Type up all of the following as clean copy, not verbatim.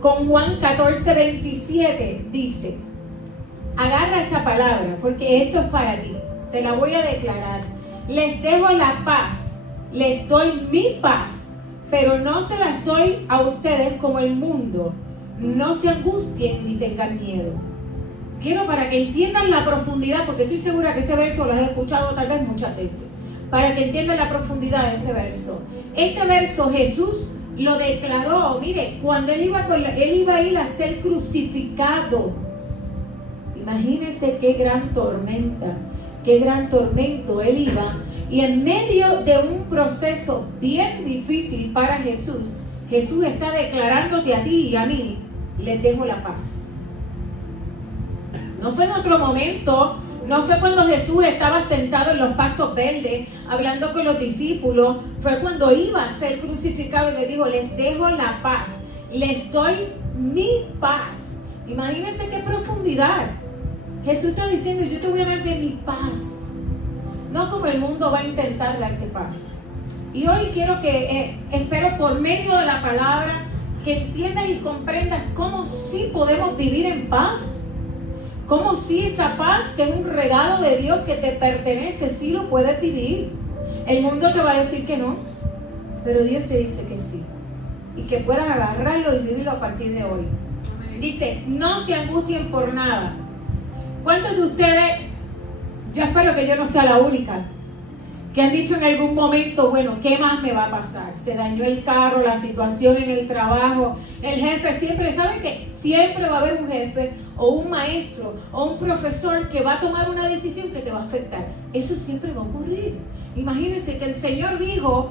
con Juan 14:27 dice, agarra esta palabra porque esto es para ti, te la voy a declarar. Les dejo la paz, les doy mi paz, pero no se las doy a ustedes como el mundo. No se angustien ni tengan miedo. Quiero para que entiendan la profundidad, porque estoy segura que este verso lo has escuchado tal vez muchas veces, para que entiendan la profundidad de este verso. Este verso Jesús lo declaró, mire, cuando él iba a ir a ser crucificado. Imagínense qué gran tormenta, qué gran tormento él iba, y en medio de un proceso bien difícil para Jesús, Jesús está declarándote a ti y a mí, les dejo la paz. No fue en otro momento, no fue cuando Jesús estaba sentado en los pastos verdes hablando con los discípulos, fue cuando iba a ser crucificado y le dijo, les dejo la paz, les doy mi paz. Imagínense qué profundidad. Jesús está diciendo, yo te voy a dar de mi paz, no como el mundo va a intentar darte paz. Y hoy quiero que, espero por medio de la palabra, que entiendas y comprendas cómo sí podemos vivir en paz. Cómo sí esa paz, que es un regalo de Dios que te pertenece, sí lo puedes vivir. El mundo te va a decir que no, pero Dios te dice que sí. Y que puedas agarrarlo y vivirlo a partir de hoy. Dice, no se angustien por nada. ¿Cuántos de ustedes, yo espero que yo no sea la única, que han dicho en algún momento, bueno, ¿qué más me va a pasar? Se dañó el carro, la situación en el trabajo, el jefe siempre, ¿saben qué? Siempre va a haber un jefe o un maestro o un profesor que va a tomar una decisión que te va a afectar. Eso siempre va a ocurrir. Imagínense que el Señor dijo,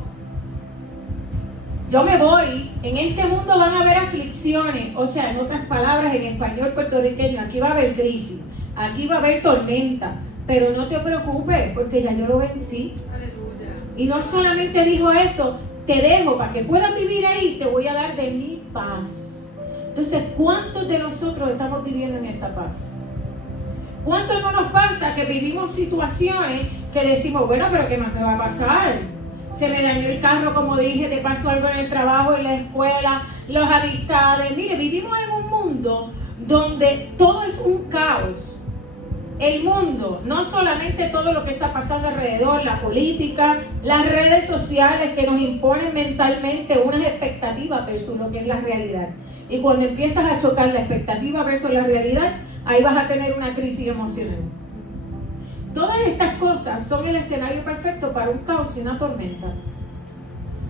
yo me voy, en este mundo van a haber aflicciones, o sea, en otras palabras, en español puertorriqueño, aquí va a haber crisis, aquí va a haber tormenta, pero no te preocupes, porque ya yo lo vencí. Aleluya. Y no solamente dijo eso, te dejo para que puedas vivir ahí, te voy a dar de mi paz. Entonces, ¿cuántos de nosotros estamos viviendo en esa paz? ¿Cuántos no nos pasa que vivimos situaciones que decimos, bueno, pero ¿qué más me va a pasar? Se me dañó el carro, como dije, te pasó algo en el trabajo, en la escuela, las amistades. Mire, vivimos en un mundo donde todo es un caos. El mundo, no solamente todo lo que está pasando alrededor, la política, las redes sociales que nos imponen mentalmente unas expectativas versus lo que es la realidad. Y cuando empiezas a chocar la expectativa versus la realidad, ahí vas a tener una crisis emocional. Todas estas cosas son el escenario perfecto para un caos y una tormenta.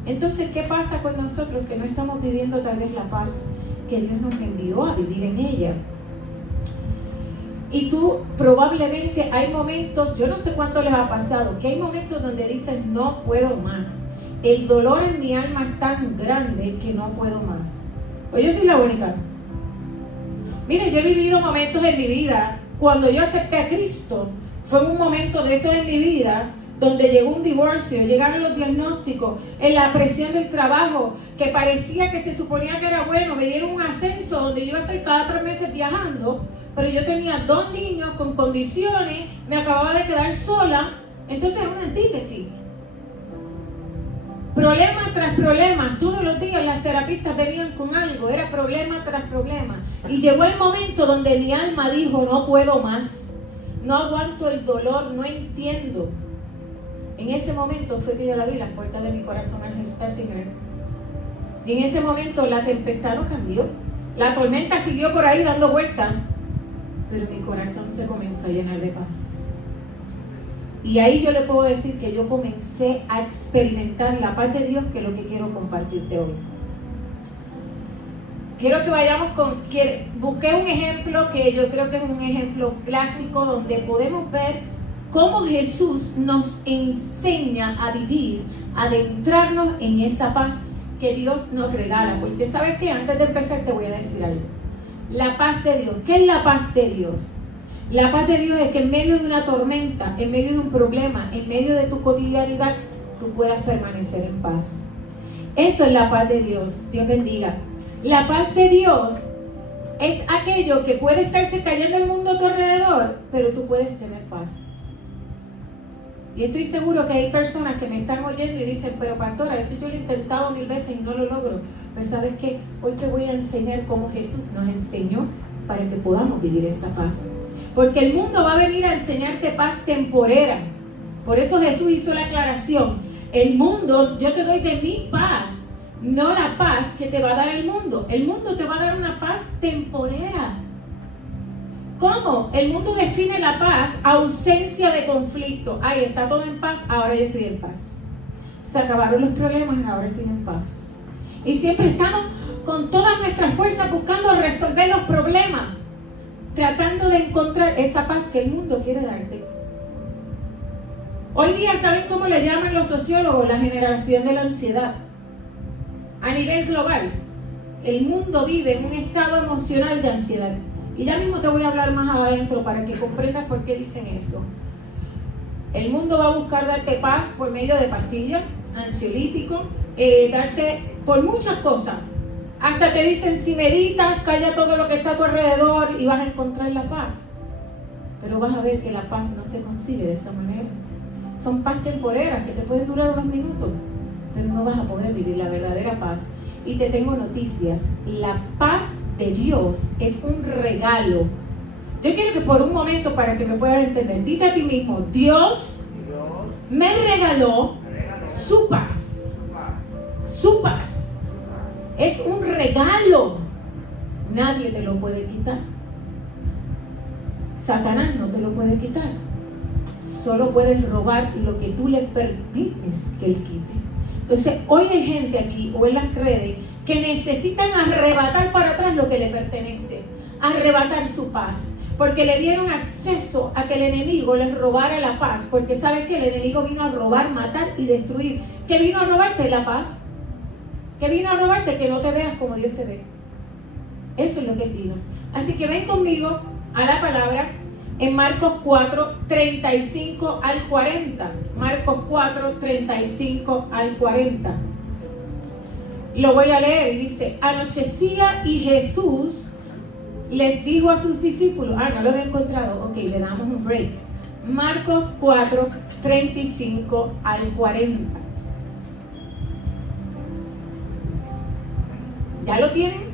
Entonces, ¿qué pasa con nosotros que no estamos viviendo tal vez la paz que Dios nos envió a vivir en ella? Y tú probablemente hay momentos, yo no sé cuánto les ha pasado, que hay momentos donde dices no puedo más. El dolor en mi alma es tan grande que no puedo más. Pues yo soy la única. Mire, yo he vivido momentos en mi vida, cuando yo acepté a Cristo, fue un momento de eso en mi vida, donde llegó un divorcio, llegaron los diagnósticos, en la presión del trabajo, que parecía que se suponía que era bueno, me dieron un ascenso donde yo estoy cada 3 meses viajando, pero yo tenía 2 niños con condiciones, me acababa de quedar sola, entonces es una antítesis. Problema tras problema, todos los días las terapistas venían con algo, era problema tras problema. Y llegó el momento donde mi alma dijo, no puedo más, no aguanto el dolor, no entiendo. En ese momento fue que yo le abrí las puertas de mi corazón al Señor. Y en ese momento la tempestad no cambió, la tormenta siguió por ahí dando vueltas, pero mi corazón se comenzó a llenar de paz. Y ahí yo le puedo decir que yo comencé a experimentar la paz de Dios, que es lo que quiero compartirte hoy. Quiero que vayamos busqué un ejemplo que yo creo que es un ejemplo clásico donde podemos ver cómo Jesús nos enseña a vivir, a adentrarnos en esa paz que Dios nos regala. Porque ¿sabes qué? Antes de empezar te voy a decir algo. La paz de Dios. ¿Qué es la paz de Dios? La paz de Dios es que en medio de una tormenta, en medio de un problema, en medio de tu cotidianidad, tú puedas permanecer en paz. Eso es la paz de Dios. Dios bendiga. La paz de Dios es aquello que puede estarse cayendo el mundo a tu alrededor, pero tú puedes tener paz. Y estoy seguro que hay personas que me están oyendo y dicen, pero pastora, eso yo lo he intentado 1000 veces y no lo logro. Pues ¿sabes qué? Hoy te voy a enseñar cómo Jesús nos enseñó para que podamos vivir esa paz. Porque el mundo va a venir a enseñarte paz temporera. Por eso Jesús hizo la aclaración. El mundo, yo te doy de mi paz, no la paz que te va a dar el mundo. El mundo te va a dar una paz temporera. ¿Cómo? El mundo define la paz, ausencia de conflicto. Ay, está todo en paz, ahora yo estoy en paz. Se acabaron los problemas, ahora estoy en paz. Y siempre estamos con todas nuestras fuerzas buscando resolver los problemas, tratando de encontrar esa paz que el mundo quiere darte. Hoy día, ¿saben cómo le llaman los sociólogos? La generación de la ansiedad. A nivel global, el mundo vive en un estado emocional de ansiedad. Y ya mismo te voy a hablar más adentro para que comprendas por qué dicen eso. El mundo va a buscar darte paz por medio de pastillas, ansiolíticos, darte por muchas cosas. Hasta te dicen, si meditas, calla todo lo que está a tu alrededor y vas a encontrar la paz. Pero vas a ver que la paz no se consigue de esa manera. Son paz temporeras que te pueden durar unos minutos, pero no vas a poder vivir la verdadera paz. Y te tengo noticias. La paz de Dios es un regalo. Yo quiero que por un momento, para que me puedan entender, dite a ti mismo, Dios me regaló su paz. Su paz. Es un regalo. Nadie te lo puede quitar. Satanás no te lo puede quitar. Solo puedes robar lo que tú le permites que él quite. Entonces, hoy hay gente aquí o en las redes que necesitan arrebatar para atrás lo que le pertenece, arrebatar su paz, porque le dieron acceso a que el enemigo les robara la paz, porque sabes que el enemigo vino a robar, matar y destruir. ¿Qué vino a robarte? La paz. ¿Qué vino a robarte? Que no te veas como Dios te ve. Eso es lo que pido. Así que ven conmigo a la palabra en Marcos 4, 35 al 40. Marcos 4, 35 al 40. Lo voy a leer y dice, anochecía y Jesús les dijo a sus discípulos, no lo había encontrado, ok, le damos un break. Marcos 4, 35 al 40. ¿Ya lo tienen?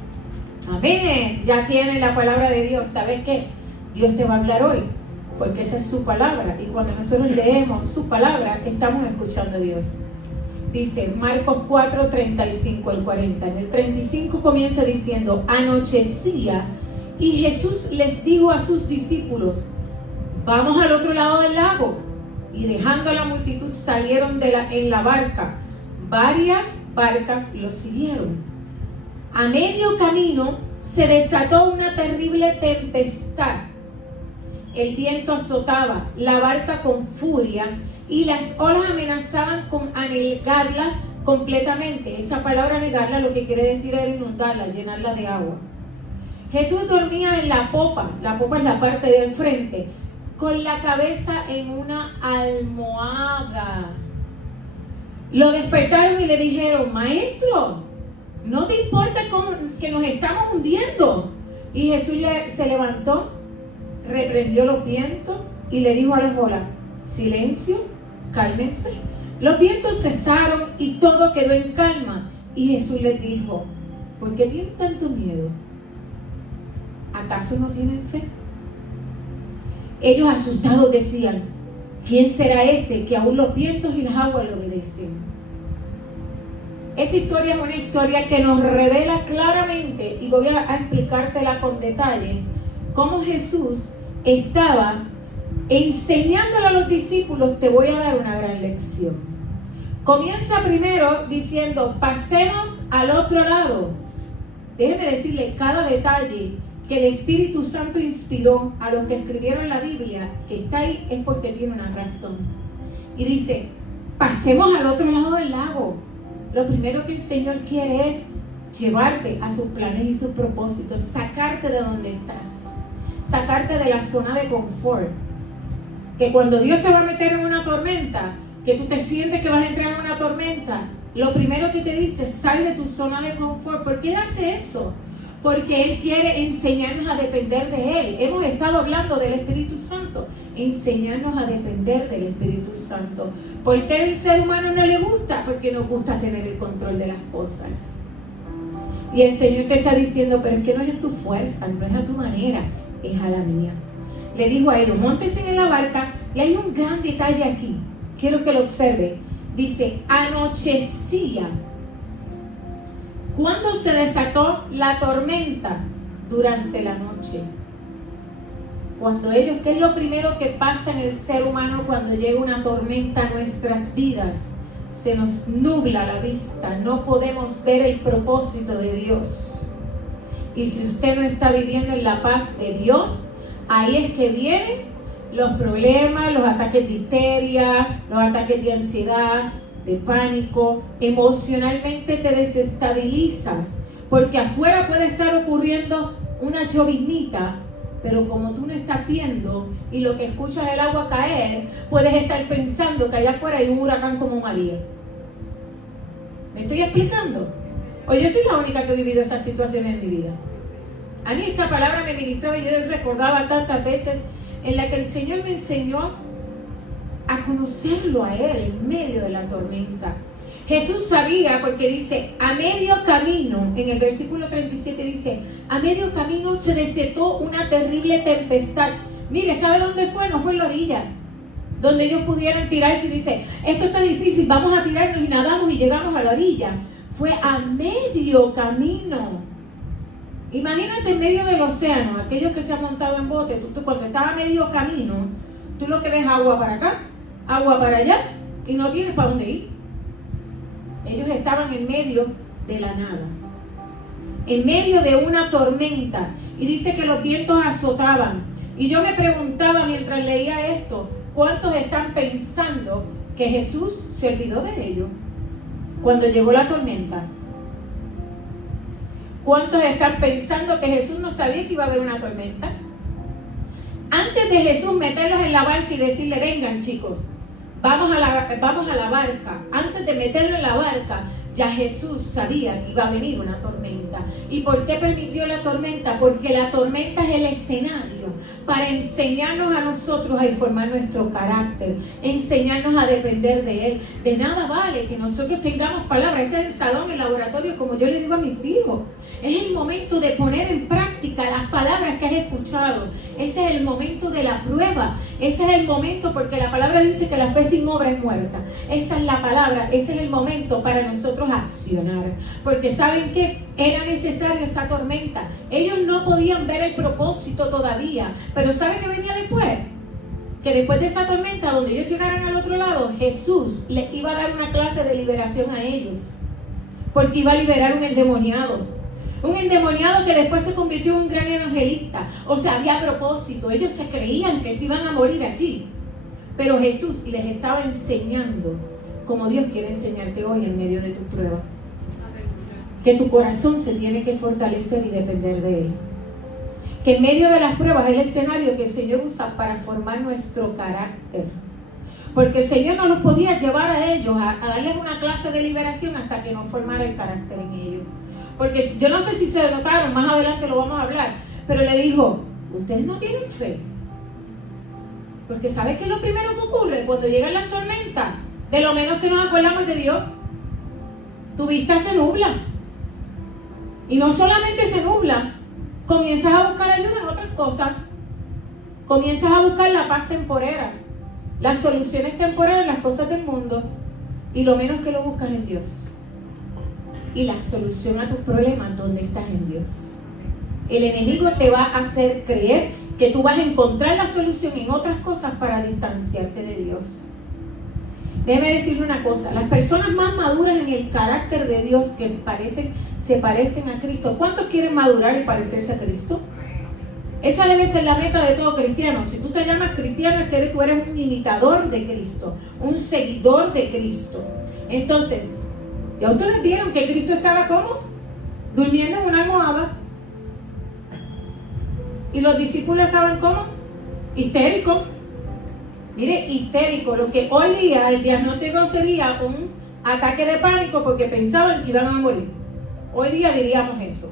Amén, ya tienen la palabra de Dios. ¿Sabes qué? Dios te va a hablar hoy, porque esa es su palabra. Y cuando nosotros leemos su palabra, estamos escuchando a Dios. Dice Marcos 4, 35 al 40. En el 35 comienza diciendo, anochecía y Jesús les dijo a sus discípulos, vamos al otro lado del lago. Y dejando a la multitud salieron en la barca. Varias barcas los siguieron. A medio camino se desató una terrible tempestad. El viento azotaba la barca con furia y las olas amenazaban con anegarla completamente. Esa palabra anegarla lo que quiere decir era inundarla, llenarla de agua. Jesús dormía en la popa es la parte del frente, con la cabeza en una almohada. Lo despertaron y le dijeron, maestro, ¿no te importa que nos estamos hundiendo? Y Jesús se levantó, reprendió los vientos y le dijo a las olas, silencio, cálmense. Los vientos cesaron y todo quedó en calma. Y Jesús les dijo, ¿por qué tienen tanto miedo? ¿Acaso no tienen fe? Ellos asustados decían, ¿quién será este que aún los vientos y las aguas le obedecen? Esta historia es una historia que nos revela claramente, y voy a explicártela con detalles, cómo Jesús estaba enseñándole a los discípulos, te voy a dar una gran lección. Comienza primero diciendo, pasemos al otro lado. Déjeme decirle cada detalle que el Espíritu Santo inspiró a los que escribieron la Biblia, que está ahí es porque tiene una razón. Y dice, pasemos al otro lado del lago. Lo primero que el Señor quiere es llevarte a sus planes y sus propósitos, sacarte de donde estás, sacarte de la zona de confort. Que cuando Dios te va a meter en una tormenta, que tú te sientes que vas a entrar en una tormenta, lo primero que te dice, sal de tu zona de confort. ¿Por qué Él hace eso? Porque Él quiere enseñarnos a depender de Él. Hemos estado hablando del Espíritu Santo, enseñarnos a depender del Espíritu Santo. ¿Por qué al ser humano no le gusta? Porque nos gusta tener el control de las cosas. Y el Señor te está diciendo, pero es que no es a tu fuerza, no es a tu manera, es a la mía. Le dijo a ellos, móntense en la barca, y hay un gran detalle aquí, quiero que lo observe. Dice, anochecía. ¿Cuándo se desató la tormenta? Durante la noche. Cuando ellos, ¿qué es lo primero que pasa en el ser humano cuando llega una tormenta a nuestras vidas? Se nos nubla la vista, no podemos ver el propósito de Dios. Y si usted no está viviendo en la paz de Dios, ahí es que vienen los problemas, los ataques de histeria, los ataques de ansiedad, de pánico. Emocionalmente te desestabilizas, porque afuera puede estar ocurriendo una llovinita, pero como tú no estás viendo y lo que escuchas el agua caer, puedes estar pensando que allá afuera hay un huracán como María. ¿Me estoy explicando? O yo soy la única que he vivido esas situaciones en mi vida. A mí esta palabra me ministraba y yo recordaba tantas veces en la que el Señor me enseñó a conocerlo a Él en medio de la tormenta. Jesús sabía, porque dice, a medio camino, en el versículo 37 dice, a medio camino se desató una terrible tempestad. Mire, ¿sabe dónde fue? No fue en la orilla, donde ellos pudieran tirarse y dice, esto está difícil, vamos a tirarnos y nadamos y llegamos a la orilla. Fue a medio camino. Imagínate en medio del océano, aquellos que se han montado en bote, tú cuando estás a medio camino, tú lo que ves agua para acá, agua para allá, y no tienes para dónde ir. Ellos estaban en medio de la nada, en medio de una tormenta, y dice que los vientos azotaban. Y yo me preguntaba mientras leía esto, ¿cuántos están pensando que Jesús se olvidó de ellos cuando llegó la tormenta? ¿Cuántos están pensando que Jesús no sabía que iba a haber una tormenta? Antes de Jesús meterlos en la barca y decirle, vengan chicos, vamos a la barca. Antes de meterlo en la barca, ya Jesús sabía que iba a venir una tormenta. ¿Y por qué permitió la tormenta? Porque la tormenta es el escenario para enseñarnos a nosotros a formar nuestro carácter, enseñarnos a depender de Él. De nada vale que nosotros tengamos palabras. Ese es el salón, el laboratorio, como yo le digo a mis hijos. Es el momento de poner en práctica las palabras que has escuchado. Ese es el momento de la prueba. Ese es el momento, porque la palabra dice que la fe sin obra es muerta. Esa es la palabra, ese es el momento para nosotros accionar. Porque ¿saben qué? Era necesaria esa tormenta. Ellos no podían ver el propósito todavía. Pero ¿saben qué venía después? Que después de esa tormenta, donde ellos llegaran al otro lado, Jesús les iba a dar una clase de liberación a ellos. Porque iba a liberar un endemoniado. Un endemoniado que después se convirtió en un gran evangelista. O sea, había propósito. Ellos se creían que se iban a morir allí. Pero Jesús les estaba enseñando como Dios quiere enseñarte hoy en medio de tu prueba. Que tu corazón se tiene que fortalecer y depender de Él. Que en medio de las pruebas es el escenario que el Señor usa para formar nuestro carácter. Porque el Señor no los podía llevar a ellos a darles una clase de liberación hasta que no formara el carácter en ellos. Porque yo no sé si se notaron, más adelante lo vamos a hablar, pero le dijo, ustedes no tienen fe. Porque ¿sabes qué es lo primero que ocurre cuando llegan las tormentas? De lo menos que nos acordamos de Dios. Tu vista se nubla. Y no solamente se nubla, comienzas a buscar ayuda en otras cosas. Comienzas a buscar la paz temporera, las soluciones temporales, las cosas del mundo, y lo menos que lo buscas en Dios. Y la solución a tus problemas, ¿dónde estás? En Dios. El enemigo te va a hacer creer que tú vas a encontrar la solución en otras cosas para distanciarte de Dios. Déjeme decirle una cosa, las personas más maduras en el carácter de Dios que se parecen a Cristo. ¿Cuántos quieren madurar y parecerse a Cristo? Esa debe ser la meta de todo cristiano. Si tú te llamas cristiano es que tú eres un imitador de Cristo, un seguidor de Cristo. Entonces, ¿ya ustedes vieron que Cristo estaba ¿cómo? Durmiendo en una almohada. Y los discípulos estaban ¿cómo? Histéricos. Mire, histérico. Lo que hoy día el diagnóstico sería un ataque de pánico porque pensaban que iban a morir. Hoy día diríamos eso.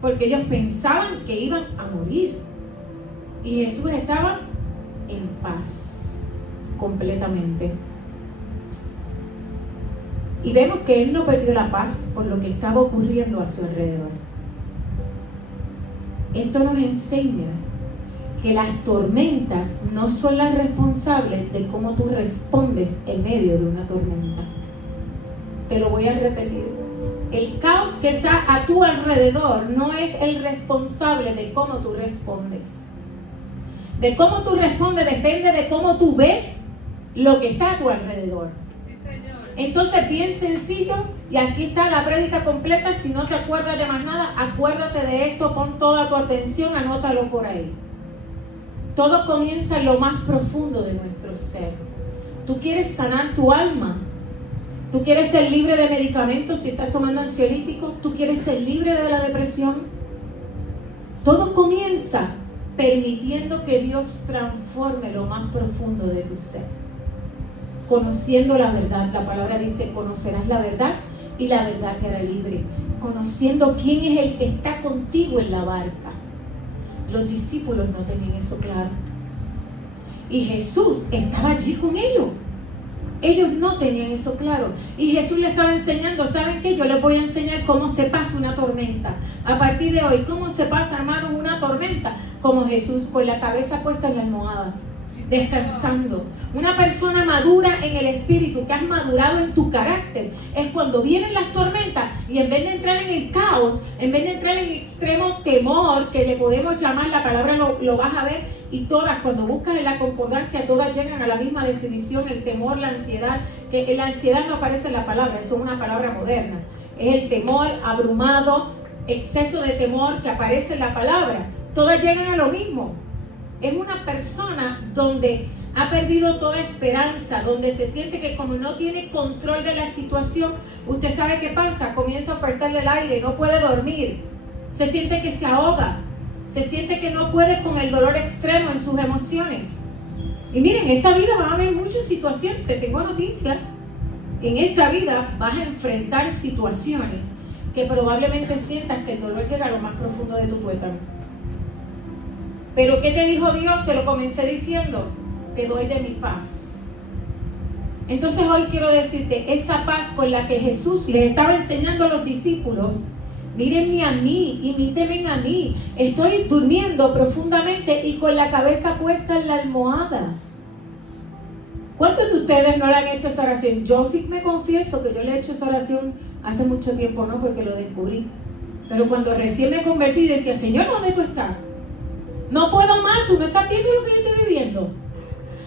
Porque ellos pensaban que iban a morir. Y Jesús estaba en paz. Completamente. Y vemos que él no perdió la paz por lo que estaba ocurriendo a su alrededor. Esto nos enseña que las tormentas no son las responsables de cómo tú respondes en medio de una tormenta. Te lo voy a repetir. El caos que está a tu alrededor no es el responsable de cómo tú respondes. De cómo tú respondes depende de cómo tú ves lo que está a tu alrededor. Sí, Señor. Entonces, bien sencillo, y aquí está la prédica completa. Si no te acuerdas de más nada, acuérdate de esto, pon toda tu atención, anótalo por ahí. Todo comienza en lo más profundo de nuestro ser. Tú quieres sanar tu alma. Tú quieres ser libre de medicamentos si estás tomando ansiolíticos. Tú quieres ser libre de la depresión. Todo comienza permitiendo que Dios transforme lo más profundo de tu ser. Conociendo la verdad. La palabra dice, conocerás la verdad y la verdad te hará libre. Conociendo quién es el que está contigo en la barca. Los discípulos no tenían eso claro. Y Jesús estaba allí con ellos. Ellos no tenían eso claro. Y Jesús le estaba enseñando, ¿saben qué? Yo les voy a enseñar cómo se pasa una tormenta. A partir de hoy, ¿cómo se pasa, hermano, una tormenta? Como Jesús, con la cabeza puesta en la almohada, descansando. Una persona madura en el espíritu, que has madurado en tu carácter, es cuando vienen las tormentas y en vez de entrar en el caos, en vez de entrar en extremo temor, que le podemos llamar, la palabra lo vas a ver, y todas, cuando buscas en la concordancia, todas llegan a la misma definición: el temor, la ansiedad, que la ansiedad no aparece en la palabra, eso es una palabra moderna, es el temor abrumado, exceso de temor que aparece en la palabra. Todas llegan a lo mismo. Es una persona donde ha perdido toda esperanza, donde se siente que como no tiene control de la situación, usted sabe qué pasa, comienza a faltarle el aire, no puede dormir, se siente que se ahoga, se siente que no puede con el dolor extremo en sus emociones. Y miren, en esta vida van a haber muchas situaciones, te tengo noticia, en esta vida vas a enfrentar situaciones que probablemente sientas que el dolor llega a lo más profundo de tu tuétano. Pero ¿qué te dijo Dios? Te lo comencé diciendo, te doy de mi paz. Entonces hoy quiero decirte, esa paz con la que Jesús le estaba enseñando a los discípulos, mírenme a mí, imítenme a mí, estoy durmiendo profundamente y con la cabeza puesta en la almohada. ¿Cuántos de ustedes no le han hecho esa oración? Yo sí me confieso que yo le he hecho esa oración hace mucho tiempo, no porque lo descubrí, pero cuando recién me convertí decía, Señor, ¿dónde tú estás? No puedo más, tú no estás viendo lo que yo estoy viviendo.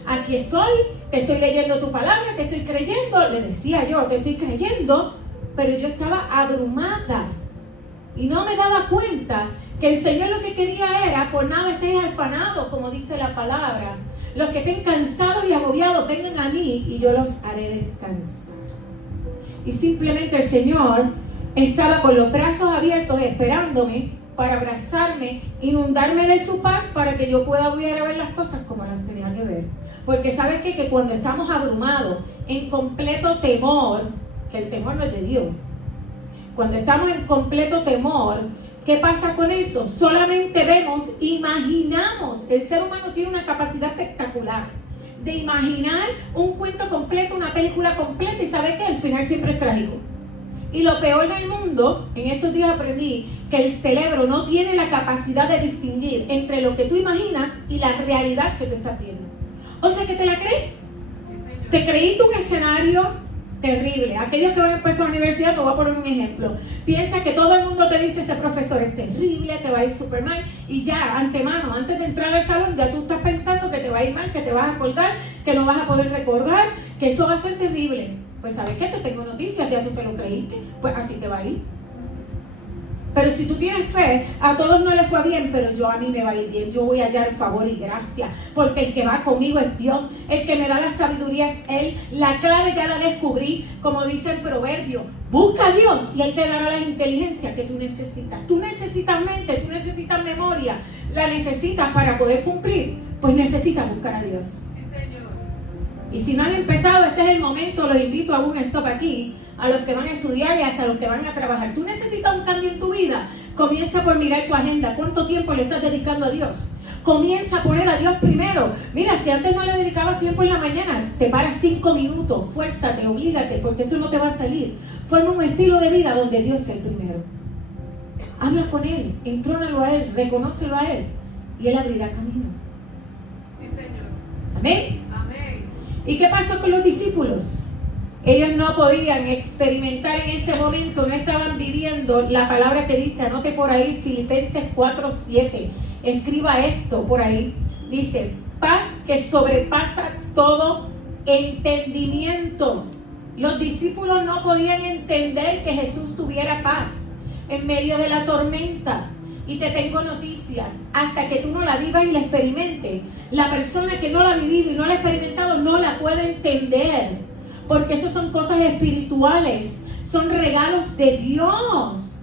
Aquí estoy, te estoy leyendo tu palabra, te estoy creyendo. Le decía yo, te estoy creyendo, pero yo estaba abrumada y no me daba cuenta que el Señor lo que quería era, por nada estéis afanados, como dice la palabra. Los que estén cansados y agobiados, vengan a mí y yo los haré descansar. Y simplemente el Señor estaba con los brazos abiertos esperándome para abrazarme, inundarme de su paz para que yo pueda volver a ver las cosas como las tenía que ver. Porque ¿sabes qué? Que cuando estamos abrumados, en completo temor, que el temor no es de Dios, cuando estamos en completo temor, ¿qué pasa con eso? Solamente vemos, imaginamos. El ser humano tiene una capacidad espectacular de imaginar un cuento completo, una película completa, y ¿sabes qué? El final siempre es trágico. Y lo peor del mundo, en estos días aprendí que el cerebro no tiene la capacidad de distinguir entre lo que tú imaginas y la realidad que tú estás viendo. O sea, que te la crees. Sí, te creíste un escenario terrible. Aquellos que van a empezar la universidad, te voy a poner un ejemplo. Piensa que todo el mundo te dice, ese profesor es terrible, te va a ir súper mal, y ya, antemano, antes de entrar al salón, ya tú estás pensando que te va a ir mal, que te vas a colgar, que no vas a poder recordar, que eso va a ser terrible. Pues ¿sabes qué? Te tengo noticias, ya tú te lo creíste, pues así te va a ir. Pero si tú tienes fe, a todos no les fue bien, pero a mí me va a ir bien, yo voy a hallar favor y gracia, porque el que va conmigo es Dios, el que me da la sabiduría es Él, la clave ya la descubrí, como dice el proverbio, busca a Dios y Él te dará la inteligencia que tú necesitas. Tú necesitas mente, tú necesitas memoria, la necesitas para poder cumplir, pues necesitas buscar a Dios. Y si no han empezado, este es el momento, los invito a un stop aquí, a los que van a estudiar y hasta los que van a trabajar. Tú necesitas un cambio en tu vida, comienza por mirar tu agenda. ¿Cuánto tiempo le estás dedicando a Dios? Comienza a poner a Dios primero. Mira, si antes no le dedicabas tiempo en la mañana, separa 5 minutos, fuérzate, oblígate, porque eso no te va a salir. Forma un estilo de vida donde Dios es el primero. Habla con Él, entrónalo a Él, reconócelo a Él, y Él abrirá camino. Sí, Señor. Amén. Amén. ¿Y qué pasó con los discípulos? Ellos no podían experimentar en ese momento, no estaban viviendo la palabra que dice, anote por ahí, Filipenses 4:7. Escriba esto por ahí. Dice, paz que sobrepasa todo entendimiento. Los discípulos no podían entender que Jesús tuviera paz en medio de la tormenta. Y te tengo noticias, hasta que tú no la vivas y la experimentes, la persona que no la ha vivido y no la ha experimentado no la puede entender, porque eso son cosas espirituales, son regalos de Dios,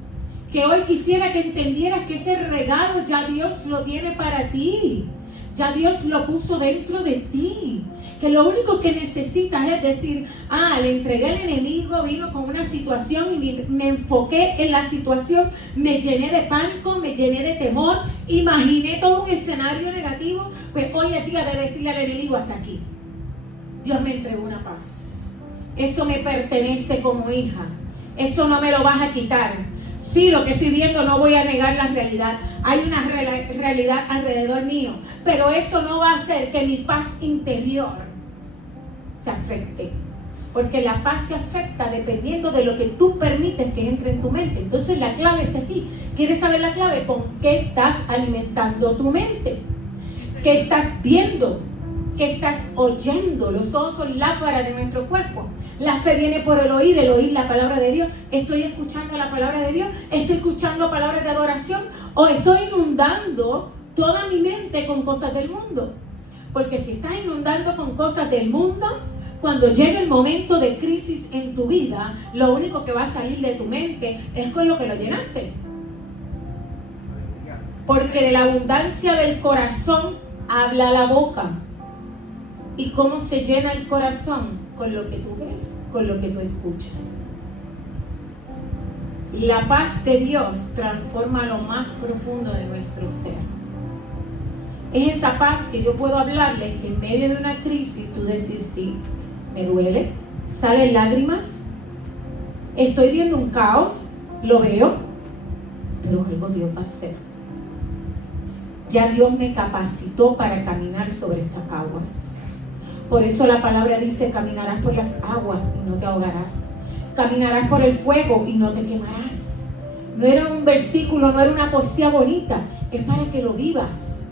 que hoy quisiera que entendieras que ese regalo ya Dios lo tiene para ti, ya Dios lo puso dentro de ti, que lo único que necesitas es decir, le entregué al enemigo, vino con una situación y me enfoqué en la situación, me llené de pánico, me llené de temor, imaginé todo un escenario negativo, pues hoy es día de decirle al enemigo, hasta aquí, Dios me entregó una paz, eso me pertenece como hija, eso no me lo vas a quitar. Sí, lo que estoy viendo no voy a negar la realidad. Hay una realidad alrededor mío. Pero eso no va a hacer que mi paz interior se afecte. Porque la paz se afecta dependiendo de lo que tú permites que entre en tu mente. Entonces la clave está aquí. ¿Quieres saber la clave? ¿Con qué estás alimentando tu mente? ¿Qué estás viendo? ¿Qué estás oyendo? Los ojos son lámparas de nuestro cuerpo. La fe viene por el oír la palabra de Dios. ¿Estoy escuchando la palabra de Dios? ¿Estoy escuchando palabras de adoración? ¿O estoy inundando toda mi mente con cosas del mundo? Porque si estás inundando con cosas del mundo, cuando llegue el momento de crisis en tu vida, lo único que va a salir de tu mente es con lo que lo llenaste. Porque de la abundancia del corazón habla la boca. ¿Y cómo se llena el corazón? Con lo que tú ves, con lo que tú escuchas. La paz de Dios transforma lo más profundo de nuestro ser. Es esa paz que yo puedo hablarles, que en medio de una crisis tú decís, sí, me duele, salen lágrimas, estoy viendo un caos, lo veo, pero algo Dios va a hacer. Ya Dios me capacitó para caminar sobre estas aguas. Por eso la palabra dice, caminarás por las aguas y no te ahogarás. Caminarás por el fuego y no te quemarás. No era un versículo, no era una poesía bonita, es para que lo vivas.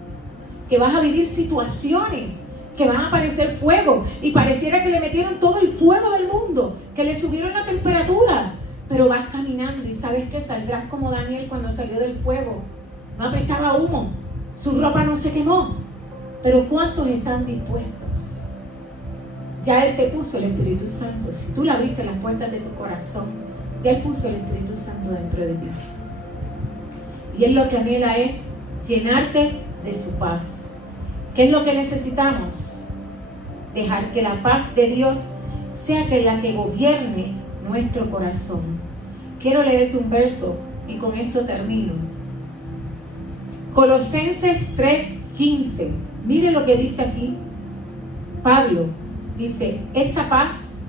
Que vas a vivir situaciones, que van a aparecer fuego. Y pareciera que le metieron todo el fuego del mundo, que le subieron la temperatura. Pero vas caminando y sabes que saldrás como Daniel cuando salió del fuego. No apestaba humo, su ropa no se quemó. Pero ¿cuántos están dispuestos? Ya Él te puso el Espíritu Santo. Si tú le abriste las puertas de tu corazón, ya Él puso el Espíritu Santo dentro de ti. Y Él lo que anhela es llenarte de su paz. ¿Qué es lo que necesitamos? Dejar que la paz de Dios sea la que gobierne nuestro corazón. Quiero leerte un verso y con esto termino. Colosenses 3:15. Mire lo que dice aquí Pablo. Dice, esa paz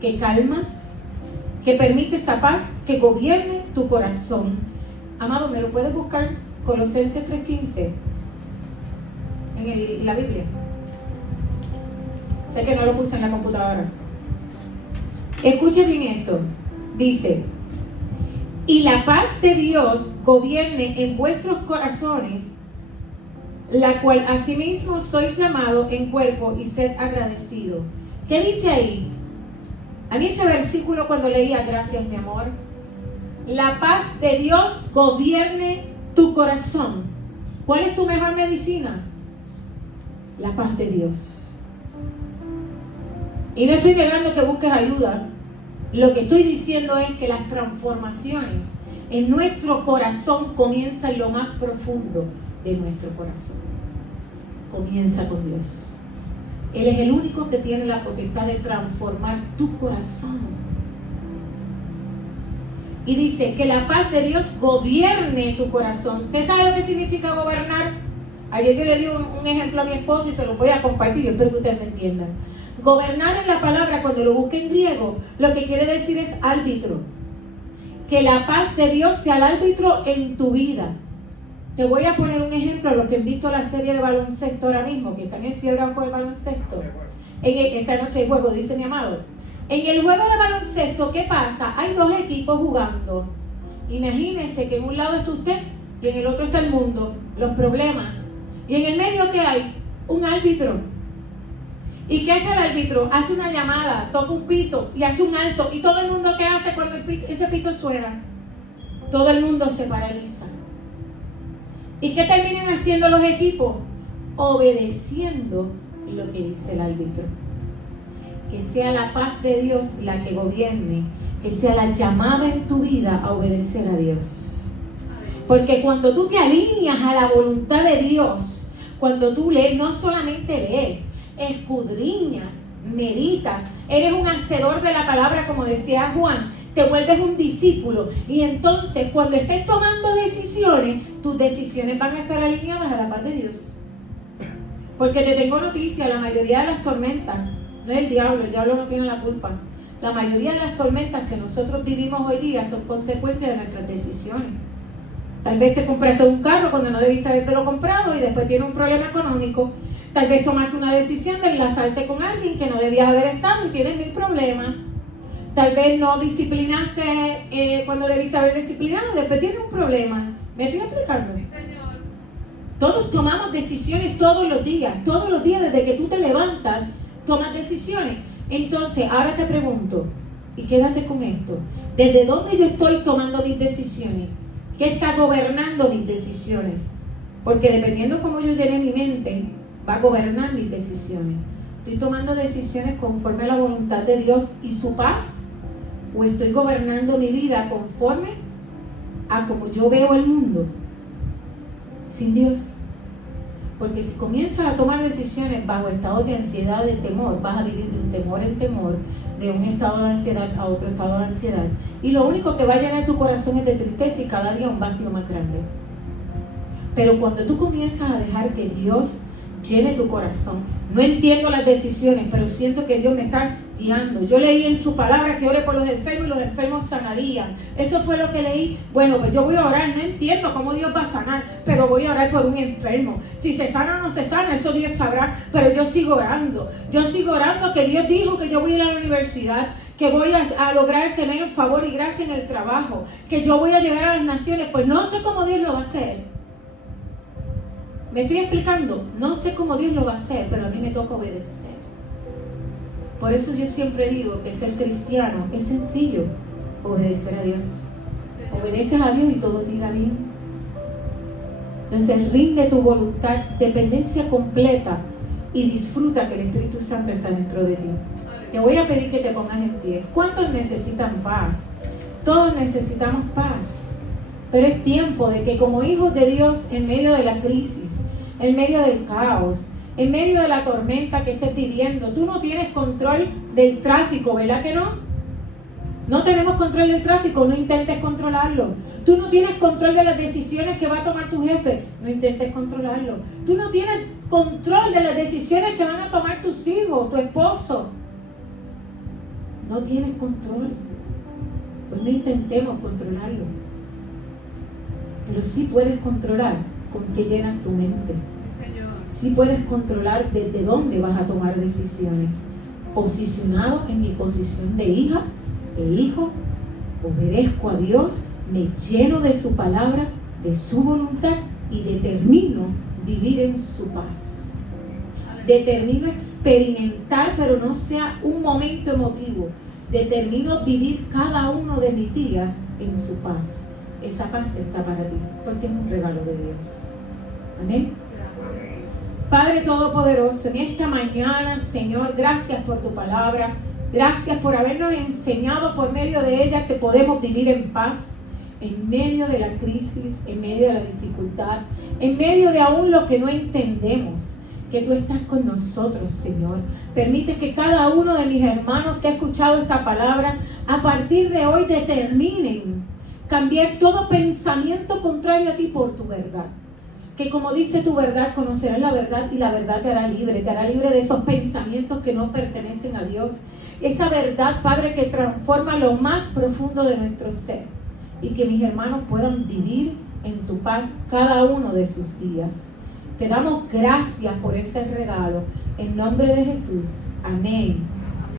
que calma, que permite esa paz que gobierne tu corazón. Amado, ¿me lo puedes buscar? Colosenses 3:15 en la Biblia. Sé que no lo puse en la computadora. Escuche bien esto. Dice, y la paz de Dios gobierne en vuestros corazones, la cual asimismo sois llamados en cuerpo, y sed agradecido. ¿Qué dice ahí? A mí ese versículo cuando leía, gracias mi amor, la paz de Dios gobierne tu corazón. ¿Cuál es tu mejor medicina? La paz de Dios. Y no estoy negando que busques ayuda. Lo que estoy diciendo es que las transformaciones en nuestro corazón comienzan en lo más profundo de nuestro corazón. Comienza con Dios. Él es el único que tiene la potestad de transformar tu corazón. Y dice que la paz de Dios gobierne tu corazón. ¿Usted sabe lo que significa gobernar? Ayer yo le di un ejemplo a mi esposo y se lo voy a compartir, yo espero que ustedes me entiendan. Gobernar en la palabra, cuando lo busque en griego, lo que quiere decir es árbitro. Que la paz de Dios sea el árbitro en tu vida. Te voy a poner un ejemplo a los que han visto la serie de baloncesto ahora mismo, que están enfiebrados con el baloncesto. Esta noche hay juego, dice mi amado. En el juego de baloncesto, ¿qué pasa? Hay dos equipos jugando. Imagínense que en un lado está usted y en el otro está el mundo, los problemas. Y en el medio, ¿qué hay? Un árbitro. ¿Y qué hace el árbitro? Hace una llamada, toca un pito y hace un alto. ¿Y todo el mundo qué hace cuando ese pito suena? Todo el mundo se paraliza. ¿Y qué terminan haciendo los equipos? Obedeciendo lo que dice el árbitro. Que sea la paz de Dios la que gobierne, que sea la llamada en tu vida a obedecer a Dios. Porque cuando tú te alineas a la voluntad de Dios, cuando tú lees, no solamente lees, escudriñas, meditas, eres un hacedor de la palabra, como decía Juan, te vuelves un discípulo. Y entonces, cuando estés tomando decisiones, tus decisiones van a estar alineadas a la paz de Dios. Porque te tengo noticia, la mayoría de las tormentas, no es el diablo no tiene la culpa. La mayoría de las tormentas que nosotros vivimos hoy día son consecuencias de nuestras decisiones. Tal vez te compraste un carro cuando no debiste habértelo comprado y después tienes un problema económico. Tal vez tomaste una decisión de enlazarte con alguien que no debías haber estado y tienes 1000 problemas. Tal vez no disciplinaste cuando debiste haber disciplinado y después tienes un problema. ¿Me estoy explicando? Sí, Señor. Todos tomamos decisiones todos los días desde que tú te levantas, tomas decisiones. Entonces, ahora te pregunto, y quédate con esto, ¿desde dónde yo estoy tomando mis decisiones? ¿Qué está gobernando mis decisiones? Porque dependiendo cómo yo llene mi mente, va a gobernar mis decisiones. ¿Estoy tomando decisiones conforme a la voluntad de Dios y su paz? ¿O estoy gobernando mi vida conforme a como yo veo el mundo? Sin Dios. Porque si comienzas a tomar decisiones bajo estados de ansiedad, de temor, vas a vivir de un temor en temor, de un estado de ansiedad a otro estado de ansiedad. Y lo único que va a llenar tu corazón es de tristeza y cada día un vacío más grande. Pero cuando tú comienzas a dejar que Dios llene tu corazón, no entiendo las decisiones, pero siento que Dios me está guiando. Yo leí en su palabra que ore por los enfermos y los enfermos sanarían. Eso fue lo que leí. Bueno, pues yo voy a orar. No entiendo cómo Dios va a sanar, pero voy a orar por un enfermo. Si se sana o no se sana, eso Dios sabrá, pero yo sigo orando. Yo sigo orando que Dios dijo que yo voy a ir a la universidad, que voy a lograr tener favor y gracia en el trabajo, que yo voy a llegar a las naciones. Pues no sé cómo Dios lo va a hacer. ¿Me estoy explicando? No sé cómo Dios lo va a hacer, pero a mí me toca obedecer. Por eso yo siempre digo que ser cristiano es sencillo, obedecer a Dios. Obedeces a Dios y todo te irá bien. Entonces rinde tu voluntad, dependencia completa y disfruta que el Espíritu Santo está dentro de ti. Te voy a pedir que te pongas en pie. ¿Cuántos necesitan paz? Todos necesitamos paz. Pero es tiempo de que como hijos de Dios, en medio de la crisis, en medio del caos, en medio de la tormenta que estés viviendo, tú no tienes control del tráfico, ¿verdad que no? No tenemos control del tráfico, no intentes controlarlo. Tú no tienes control de las decisiones que va a tomar tu jefe, no intentes controlarlo. Tú no tienes control de las decisiones que van a tomar tus hijos, tu esposo. No tienes control. Pues no intentemos controlarlo. Pero sí puedes controlar con qué llenas tu mente. Sí, Señor. Sí puedes controlar desde dónde vas a tomar decisiones. Posicionado en mi posición de hija, de hijo, obedezco a Dios, me lleno de su palabra, de su voluntad y determino vivir en su paz. Determino experimentar, pero no sea un momento emotivo. Determino vivir cada uno de mis días en su paz. Esa paz está para ti, porque es un regalo de Dios. Amén. Padre Todopoderoso, en esta mañana, Señor, gracias por tu palabra. Gracias por habernos enseñado por medio de ella que podemos vivir en paz, en medio de la crisis, en medio de la dificultad, en medio de aún lo que no entendemos. Que tú estás con nosotros, Señor. Permite que cada uno de mis hermanos que ha escuchado esta palabra, a partir de hoy determinen cambiar todo pensamiento contrario a ti por tu verdad. que como dice tu verdad, conocerás la verdad y la verdad te hará libre de esos pensamientos que no pertenecen a Dios. Esa verdad, Padre, que transforma lo más profundo de nuestro ser y que mis hermanos puedan vivir en tu paz cada uno de sus días. Te damos gracias por ese regalo. En nombre de Jesús. Amén.